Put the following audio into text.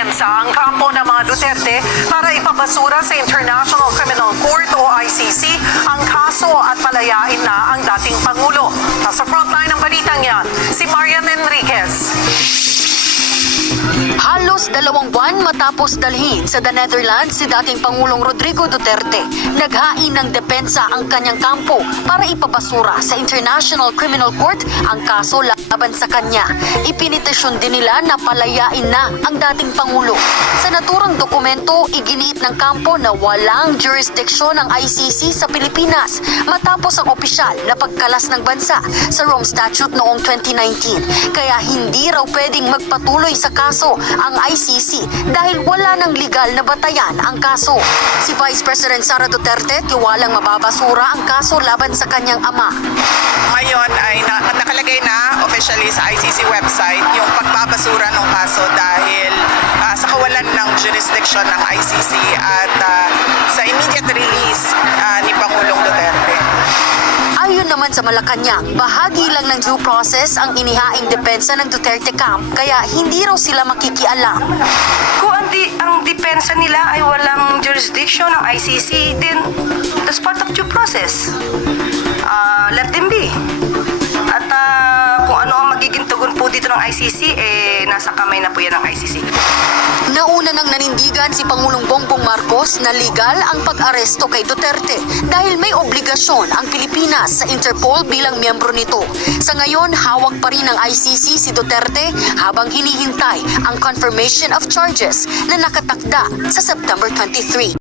depensa ang kampo ng mga Duterte para ipabasura sa International Criminal Court o ICC ang kaso at palayain na ang dating Pangulo. Nasa frontline ng balitang yan, si Marian Enriquez. Halos 2 buwan matapos dalhin sa the Netherlands si dating Pangulong Rodrigo Duterte, naghain ng depensa ang kanyang kampo para ipabasura sa International Criminal Court ang kaso laban sa kanya. Ipinitisyon din nila na palayain na ang dating Pangulo. Sa naturang dokumento, iginiit ng kampo na walang jurisdiksyon ng ICC sa Pilipinas matapos ang opisyal na pagkalas ng bansa sa Rome Statute noong 2019. Kaya hindi raw pwedeng magpatuloy sa kaso ang ICC dahil wala ng legal na batayan ang kaso. Si Vice President Sara Duterte tiwalang mababasura ang kaso laban sa kanyang ama. Ngayon ay nakalagay na officially sa ICC website yung pagbabasura ng kaso dahil sa kawalan ng jurisdiction ng ICC at sa immediate release ni Pangulong Duterte. Ayon naman sa Malacanang, bahagi lang ng due process ang inihaing depensa ng Duterte Camp kaya hindi raw sila makikialam. Kung ang depensa nila ay walang jurisdiction ng ICC, then that's part of due process. Let them be. At kung ano ang magiging tugon po dito ng ICC, nasa kamay na po yan ng ICC. Nauna nang nanindigan si Pangulong Bongbong Marcos na legal ang pag-aresto kay Duterte dahil may obligasyon ang Pilipinas sa Interpol bilang miyembro nito. Sa ngayon, hawak pa rin ng ICC si Duterte habang hinihintay ang confirmation of charges na nakatakda sa September 23.